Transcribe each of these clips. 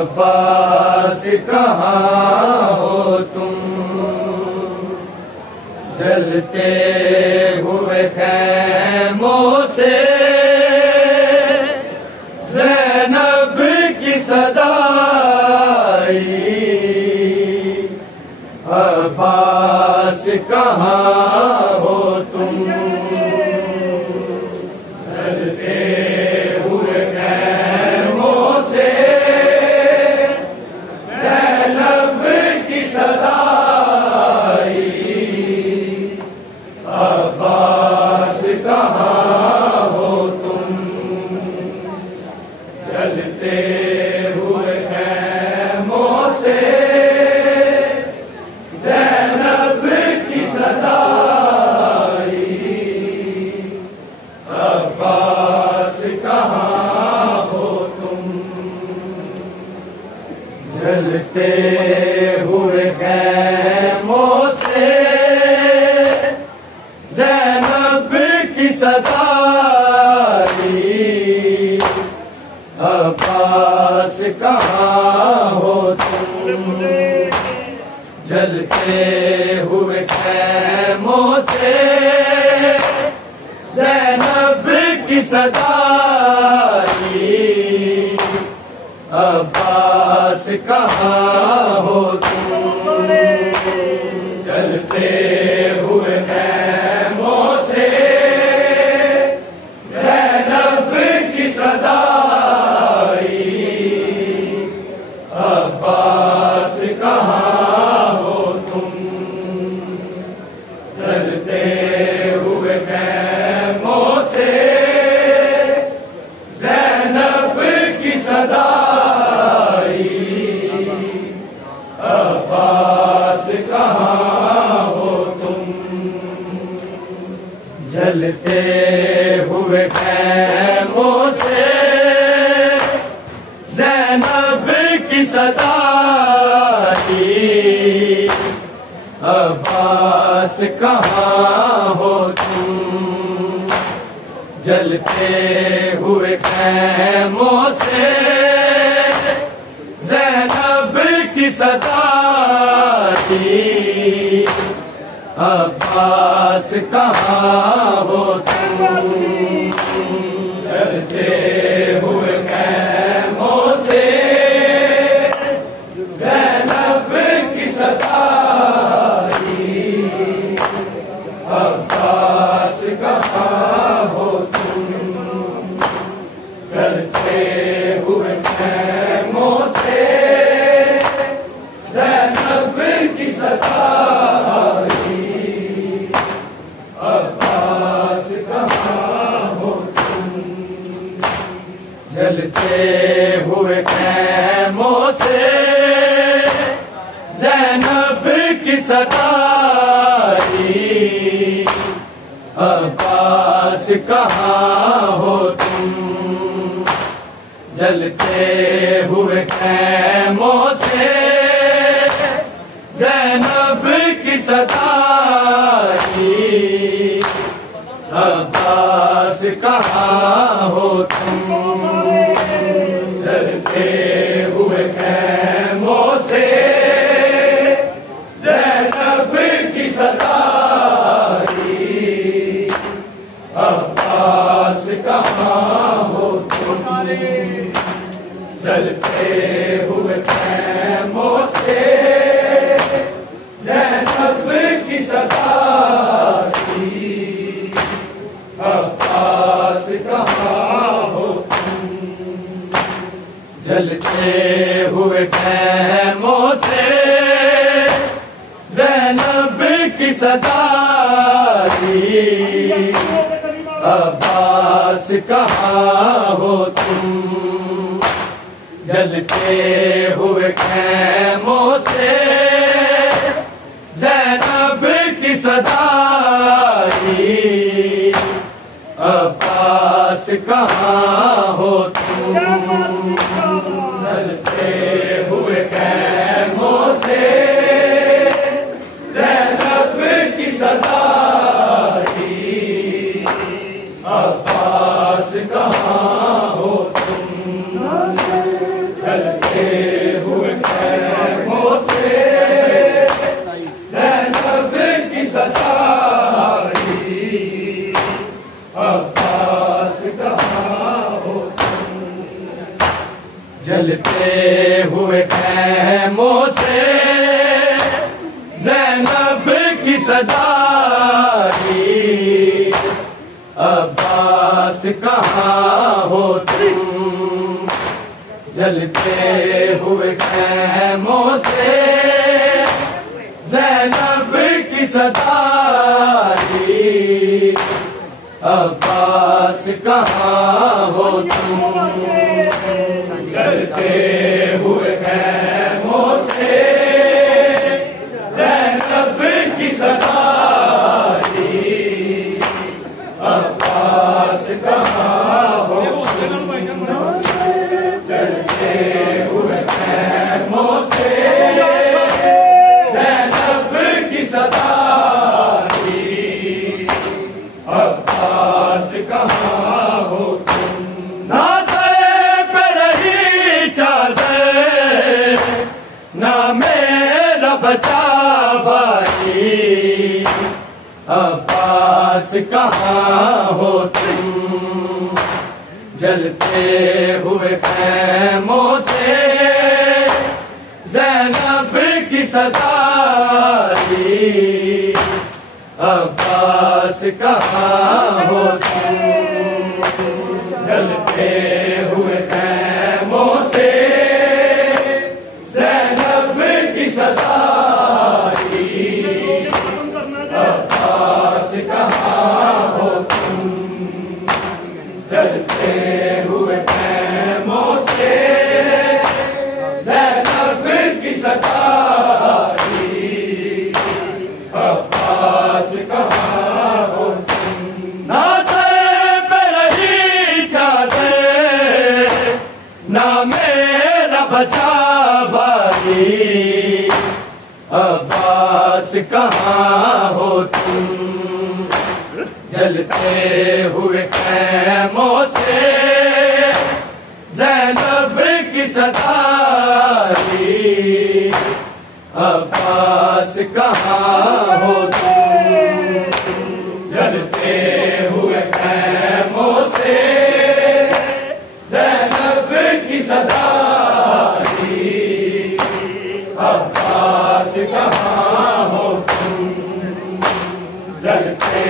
अब्बास कहाँ हो तुम, जलते हुए खैमों से ज़ैनब की सदा आई। अब्बास कहाँ हो तुम, जलते हुए खैमों से ज़ैनब की सदा आई। अब्बास कहाँ हो तुम, जलते हुए खैमों से ज़ैनब की सदा आई। अब्बास कहाँ हो तुम, जलते हुए खैमों से ज़ैनब की सदा आई। अब्बास कहाँ हो तुम, जलते हुए खैमों से ज़ैनब की सदा आई। अब्बास कहाँ हो तुम, जलते हुए खैमों से ज़ैनब की सदा आई। अब्बास कहाँ हो तुम, जलते हुए खैमों से ज़ैनब की सदा आई। अब्बास कहाँ हो तुम, जलते हुए खैमों से ज़ैनब की सदा आई। अब्बास कहाँ हो तुम, जलते हुए खैमों से ज़ैनब की सदा आई। अब्बास कहाँ हो तुम, जलते हुए खैमों से ज़ैनब की सदा आई। अब्बास कहाँ हो तुम, जलते हुए खैमों से ज़ैनब की सदा आई। अब्बास कहाँ हो तुम, जलते हुए खैमों से ज़ैनब की सदा आई। अब्बास कहाँ हो तुम, जलते हुए खैमों से ज़ैनब की सदा आई। अब्बास कहाँ हो तुम, जलते हुए खैमों से ज़ैनब की सदा आई। अब्बास कहाँ हो तुम, जलते हुए खैमों से ज़ैनब की सदा आई। अब्बास कहाँ हो तुम, जलते हुए खैमों से ज़ैनब की सदा आई। अब्बास कहाँ हो तुम, जलते हुए खैमों से ज़ैनब की सदा आई। अब्बास कहाँ हो तुम, जलते हुए खैमों से ज़ैनब की सदा आई। अब्बास कहाँ हो तुम, जलते जलते हुए खैमों से ज़ैनब की सदा आई, अब्बास कहाँ हो तुम। जलते हुए खैमों से ज़ैनब की सदा आई, अब्बास कहाँ हो तुम। जलते हुए खैमों से ज़ैनब की सदा आई, अब्बास कहाँ हो तुम। जलते हुए खैमों से ज़ैनब की सदा आई, अब्बास कहाँ हो तुम। ना सर पे रही चादर, ना मेरा बचा भाई, अब्बास कहाँ हो तुम। जलते हुए खैमों से ज़ैनब की सदा आई, अब्बास कहाँ हो तुम। जलते हुए खैमों से ज़ैनब की सदा आई, अब्बास कहाँ हो तुम। जलते हुए खैमों से ज़ैनब की सदा आई, अब्बास कहाँ हो तुम। ना सर पे रही चादर, ना मेरा बचा भाई, अब्बास कहाँ हो तुम। जलते हुए खैमों से ज़ैनब की सदा आई, अब्बास कहाँ हो तुम। जलते हुए खैमों से ज़ैनब की सदा आई, अब्बास कहाँ हो तुम। जलते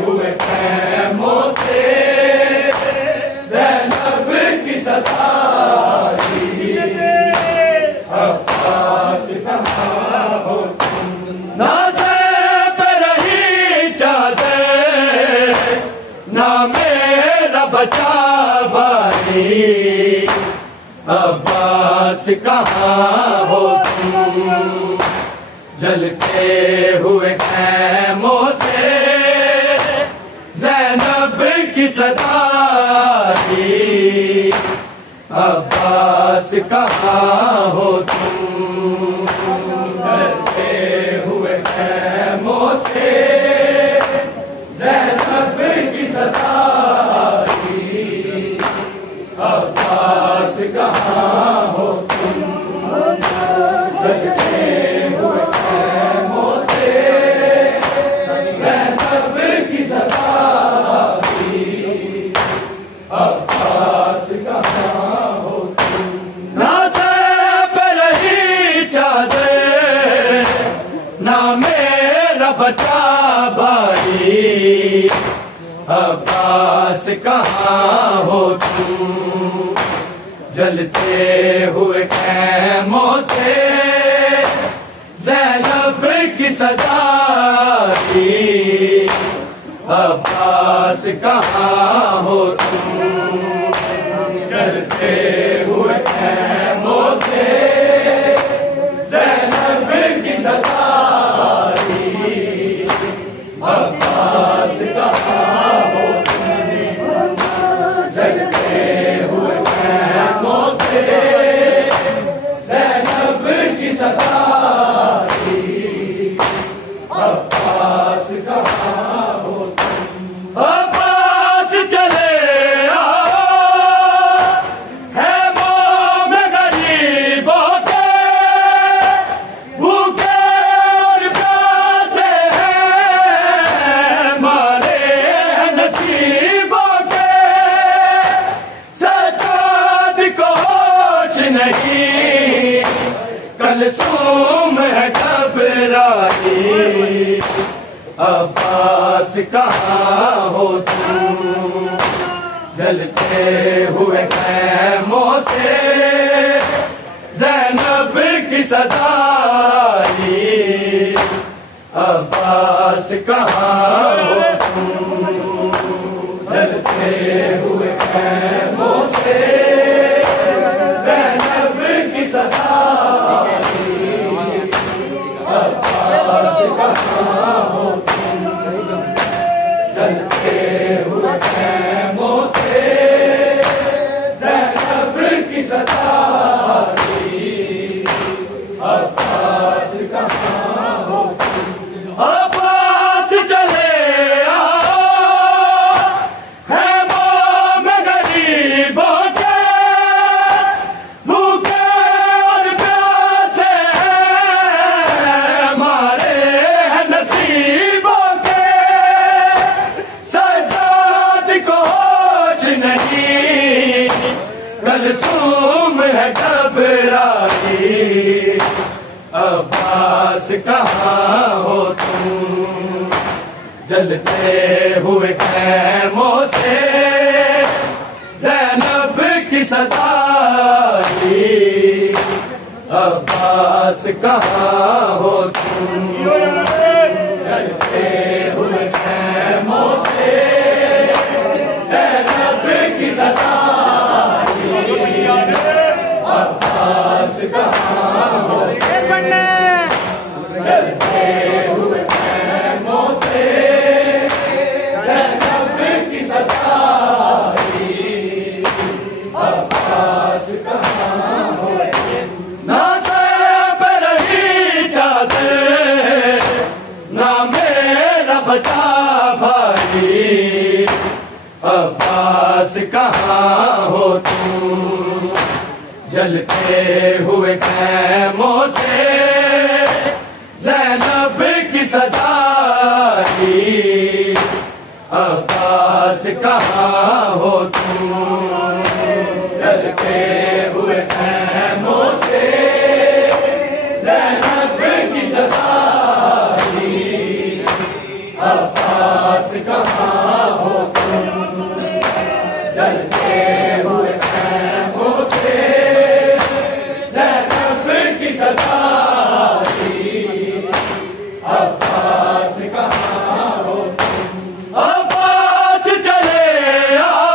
हुए खैमों से ज़ैनब की सदा आई, अब्बास कहाँ हो तुम। ना सर पे रही चादर, ना मेरा बचा भाई, अब्बास कहाँ हो तुम। जलते हुए खैमों से ज़ैनब की सदा आई, अब्बास कहाँ हो तुम। जलते हुए खैमों से ज़ैनब की सदा आई, अब्बास कहाँ हो तुम। सजते हुए खैमों से ज़ैनब की सदा आई, अब्बास कहाँ हो तुम। ना सर पे रही चादर, ना मेरा बचा भाई, अब्बास कहाँ हो तुम। जलते हुए खैमों से ज़ैनब की सदा आई, अब्बास कहाँ हो तुम। जलते हुए खैमों से ज़ैनब की सदा आई, अब्बास कहाँ हो तुम। जलते हुए खैमों से ज़ैनब की सदा आई, अब्बास कहाँ हो तुम। अब्बास चले नहीं, कलसूम है घबराई। अब्बास कहाँ हो तुम, जलते हुए खैमों से ज़ैनब की सदाई। अब्बास कहाँ हो तुम, जलते हुए खैमों से ज़ैनब की सदाई। अब्बास कहाँ हो तुम, जलते हुए खैमों से ज़ैनब की सदाई। अब्बास कहाँ हो तुम, अब्बास चले आओ खैमों में गरीबों के, भूखे और प्यासे मारे हैं नसीबों के। सजाद को होश नहीं, कलसूम है घबराई। अब्बास कहाँ हो तुम, जलते हुए खैमों से ज़ैनब की सदाई। अब्बास कहाँ हो तुम, जलते हुए खैमों से ज़ैनब की सदाई। अब्बास कहाँ हो जलते हुए खैमों से ज़ैनब की सदाई। अब्बास कहाँ हो, ना सर पे रही चादर, ना मेरा बचा भाई। अब्बास कहाँ हो तुम, जलते हुए खैमों से ज़ैनब की सदाई। अब्बास कहाँ हो तुम, जलते हुए खैमों से ज़ैनब की सदाई। अब्बास कहाँ हो तुम, जलते हुए खैमों से ज़ैनब की सदाई। अब्बास कहाँ हो तुम, अब्बास चले आओ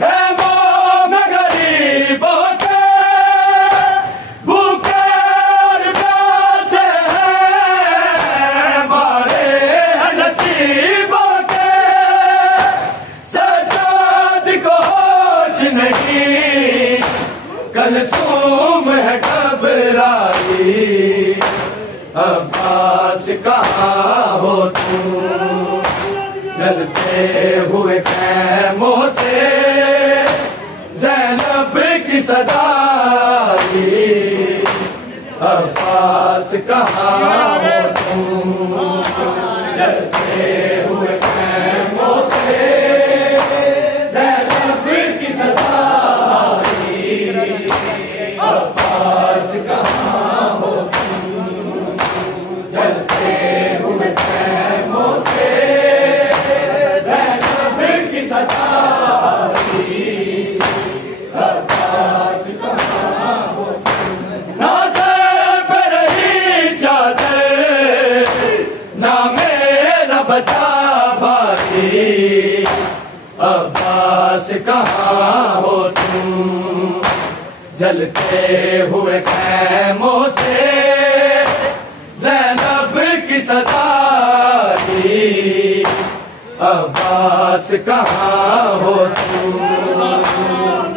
खैमों में गरीबों के, भूखे और प्यासे मारे हैं नसीबों के। सजाद को होश नहीं, कलसूम है घबराई। अब्बास कहाँ हो तुम, जलते हुए खैमों से ज़ैनब की सदाई। अब्बास कहाँ हो तुम, जलते हुए खैमों से ज़ैनब की सदाई। अब्बास कहाँ हो तुम, जलते हुए खैमों से ज़ैनब की सदाई। अब्बास कहाँ हो तुम, ना सर पे रही चादर, ना मेरा बचा भाई। अब्बास कहाँ हो तुम, जलते हुए खैमों से ज़ैनब की सदाई। अब्बास कहाँ हो तुम,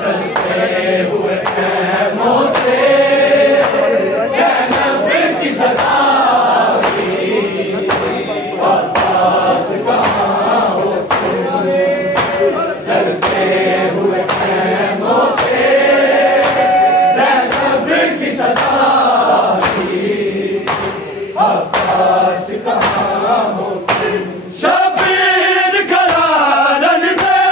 जलते हुए खैमों से ज़ैनब की सदाई। अब्बास कहाँ हो तुम, जलते हुए खैमों से ज़ैनब की सदाई। अब्बास कहाँ हो तुम, शबीर घरानन में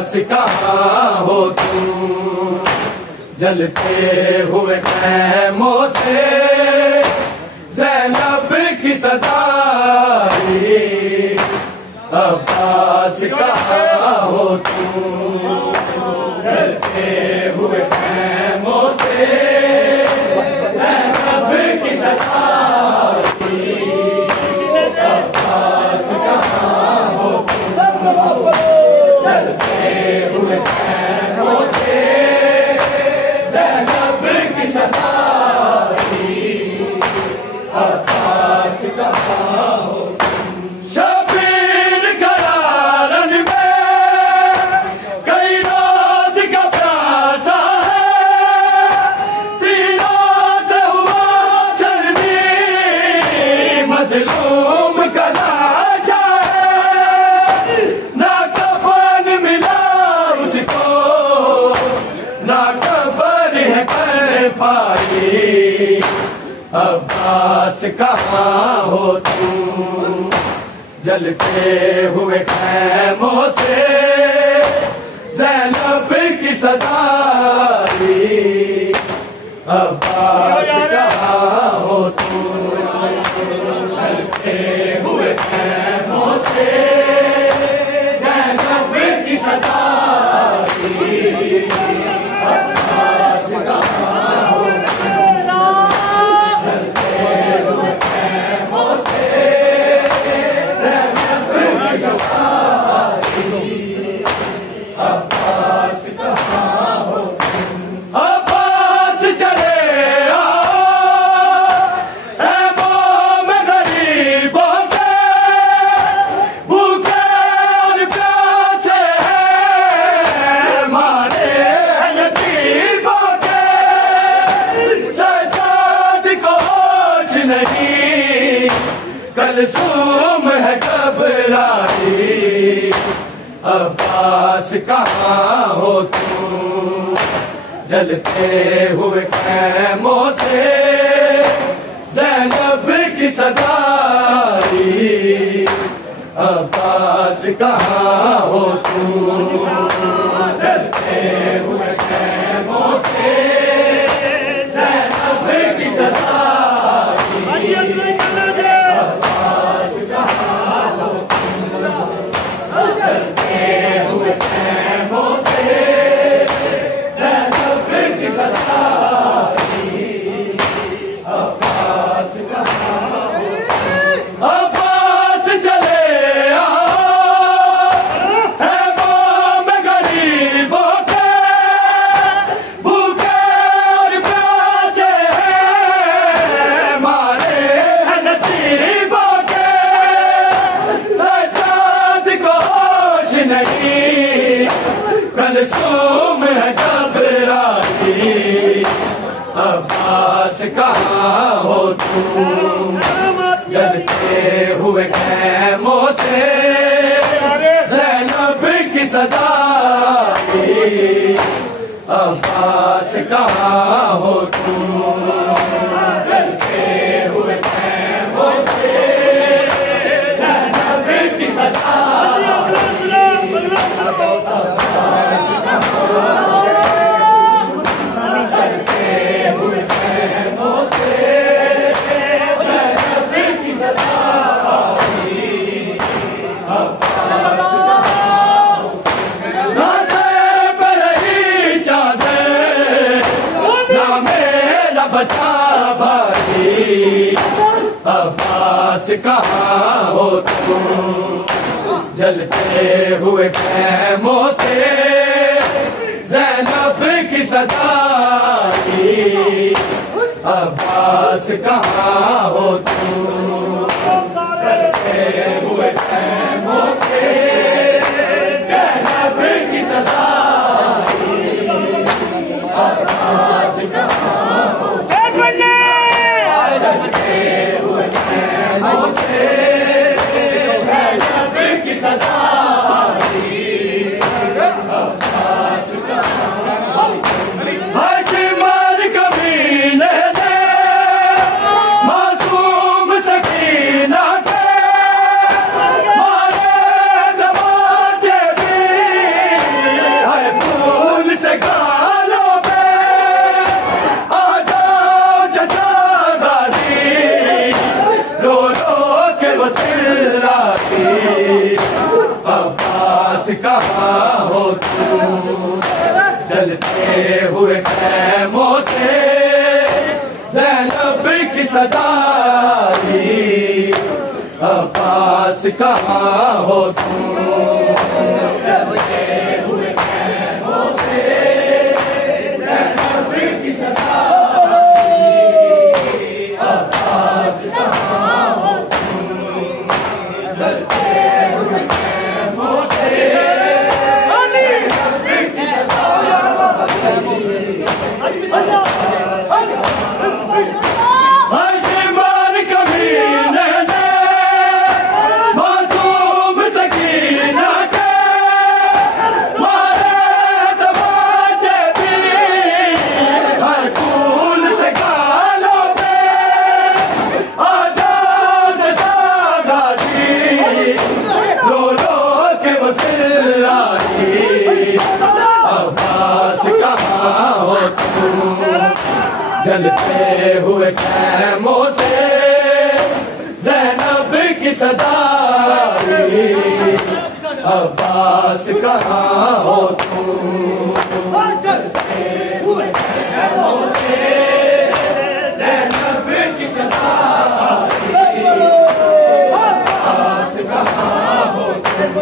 अब्बास कहाँ हो तुम, जलते हुए खैमों से ज़ैनब की सदाई। अब्बास कहाँ हो तुम, जलते हुए खैमों से ज़ैनब की सदाई। अब्बास कहाँ हो तुम, जलते हुए खैमों से ज़ैनब की सदाई। अब्बास कहाँ हो तुम, शबीर करारन में कई रोज का प्यासा है, तीरों से हुआ चलनी मजलूम का लाशा है। ना कफन मिला उसको, ना कब्र है कर पाई। अब्बास कहाँ हो तुम, जलते हुए खैमों से ज़ैनब की सदाई। अब्बास कहाँ हो तुम, जलते हुए खैमों से ज़ैनब की सदाई। अब्बास कहाँ हो तुम, जलते हुए खैमों से ज़ैनब की सदाई। अब्बास कहाँ हो तुम, अब्बास चले आओ ऐ बौम गरीबों के, भूखे और प्यासे हैं मारे नसीबों के। सजाद को होश नहीं, कलसूम है घबराई। अब्बास कहाँ हो तुम, जलते हुए खैमों से ज़ैनब की सदाई। अब्बास कहाँ हो तुम, जलते हुए खैमों से ज़ैनब की सदाई। अब्बास कहाँ हो तुम, जलते हुए खैमों से ज़ैनब की सदाई। अब्बास कहाँ हो तुम, अब्बास चले आओ ऐ बौम गरीबों के, भूखे और प्यासे हैं मारे नसीबों के। सजाद को होश नहीं, कलसूम है घबराई। अब्बास कहाँ हो तुम, जलते हुए खैमों से ज़ैनब की सदाई। अब्बास कहाँ हो तुम, जलते हुए खैमों से ज़ैनब की सदाई। अब्बास कहाँ हो तुम, जलते हुए खैमों से ज़ैनब की सदाई। अब्बास कहाँ हो तुम, ना सर पर रही चादर, ना मेरा बचा भाई। अब्बास कहाँ हो तुम, जलते हुए खैमों से ज़ैनब की सदाई। अब्बास कहाँ हो तुम, जलते हुए खैमों से ज़ैनब की सदाई। अब्बास कहाँ हो तुम, जलते हुए खैमों से ज़ैनब की सदाई। अब्बास कहाँ हो तुम, हाशिम और कमीने ने मासूम सकी कहाँ हो तुम, जलते हुए खैमों से ज़ैनब की सदाई, अब्बास कहाँ हो तुम, जलते हुए खैमों से ज़ैनब की सदाई, अब्बास कहाँ हो तुम, जलते हुए खैमों से ज़ैनब की सदाई। हशमर कमीने ने मासूम सकीना के मारे तमाचे भी, हर फूल से गालों पे आजाद जागा दी, रो रो के वो चिल्लाई, अब्बास कहाँ हो तुम, जलते हुए खैमों से ज़ैनब की सदाई, अब्बास कहाँ हो तुम, जलते हुए खैमों से ज़ैनब की सदाई, अब्बास कहाँ हो तुम,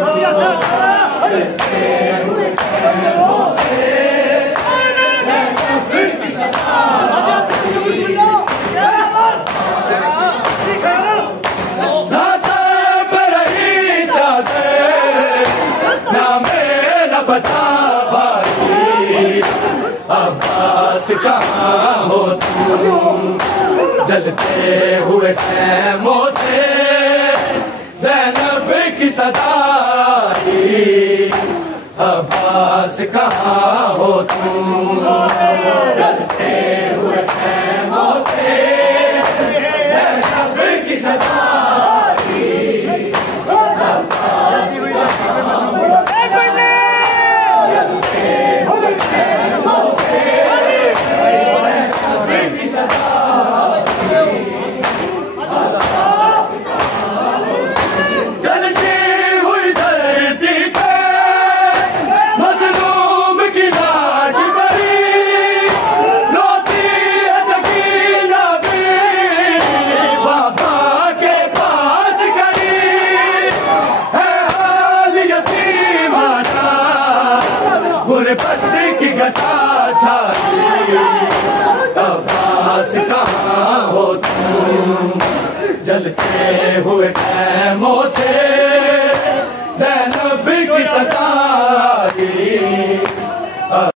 जलते हुए खैमों से ज़ैनब की सदाई। ना सब रही चादर, ना मेरा बता भाई, अब्बास कहाँ हो तुम, जलते हुए खैमों से ज़ैनब की सदाई, अब्बास कहाँ हो तुम, जलते हुए खैमों से ज़ैनब की सदाई, अब्बास कहाँ हो तुम, जलते हुए खैमों से ज़ैनब की सदाई, अब्बास कहाँ हो तुम, जलती हुई धरती पे मज़लूम की लाश पड़ी, रोती है सकीना भी, बाबा के पास खड़ी, है हाल यतीमाना, गुरबत की घटा छाई, अब्बास कहाँ हो तुम, जलते हुए खैमों से ज़ैनब की सदा